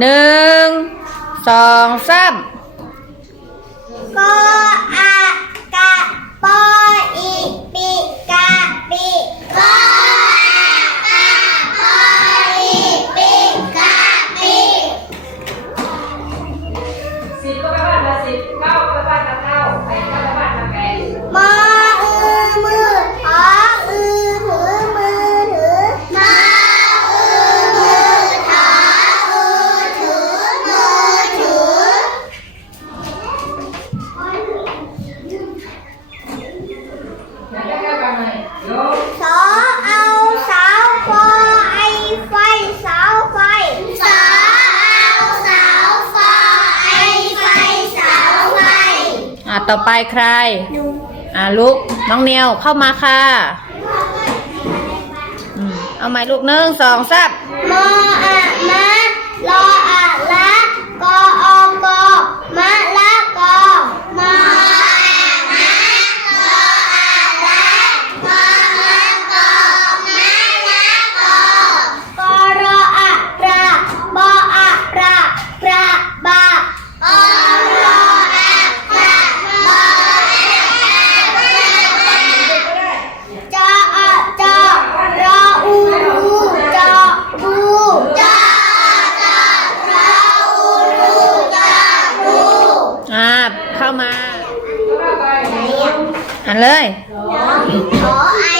หนึ่งสองสามกออากะปออี สอเไฟไฟเสาไฟสอเอาเสาไฟไฟเสาไฟอะต่อไปใครอะลูกน้องเนียวเข้ามาค่ะเอาไหมลูกหนึ่งสองสาบมออะมะรออะละกออกอมะ เข้ามา อันเลย ขออ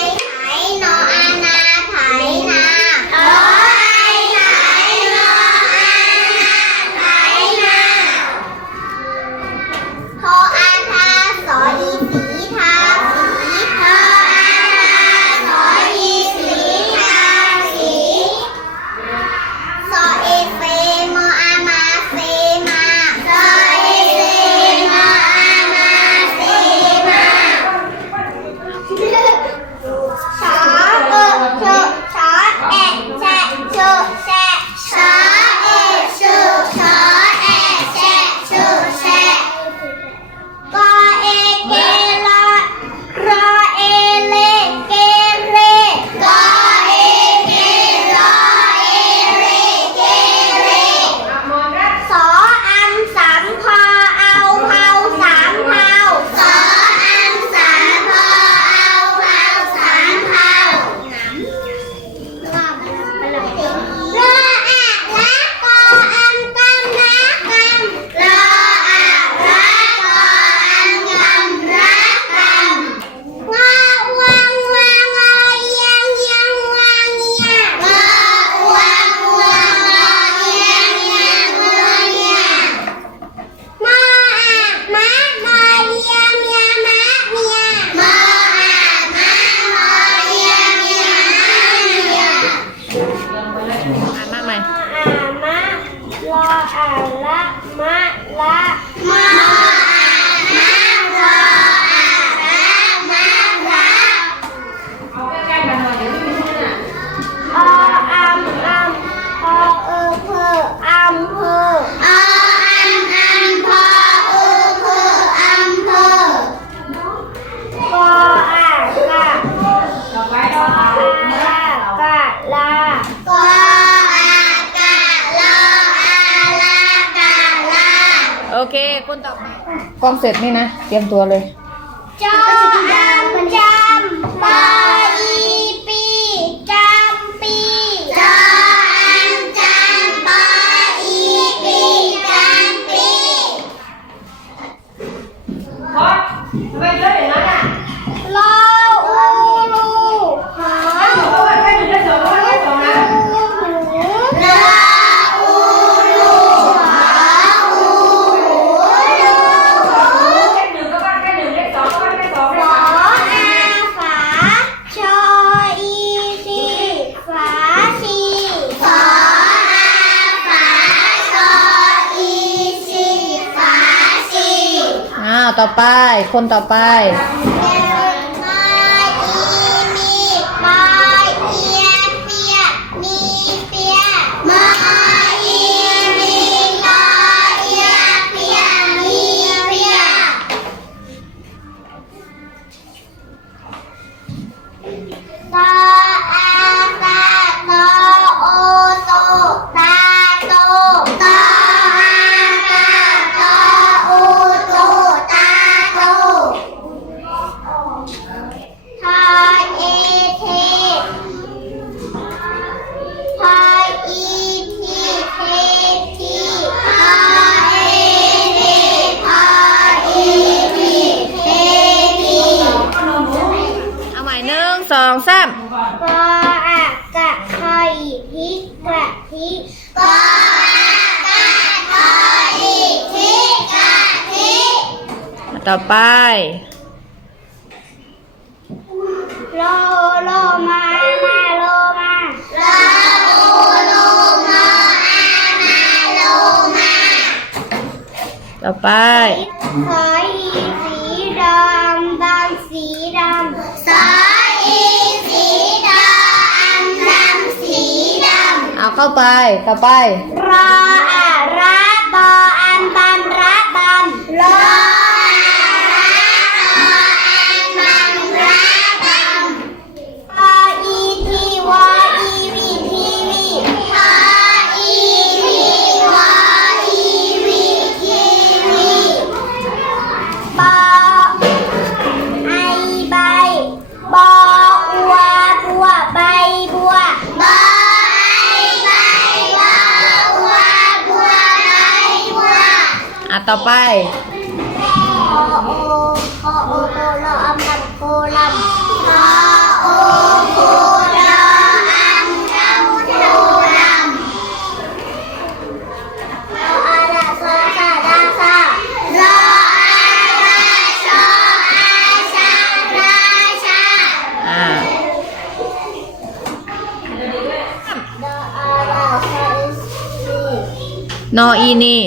อะละมะละ ค คนต่อไป กล้องเสร็จนี่นะ เตรียมตัวเลย จ้าาต่อไป คนต่อไป กออากะคอยพิกกะทิกออากะคอยพิกกะทิต่อไปโลโลมามาโลมาโลโอโลมามาโลมา ต่อไปสอย เข้าไป ต่อไป รออะระบออันบันระบันรอ ต่อไปพอโอพอโอโตโลอัมตัมโกลัมพอโอโคโลอัมตัมโกลัมรออาราโซซาดาซารออาราโซอาชาราชาอ่ารออาราโซอิสซีนออีนี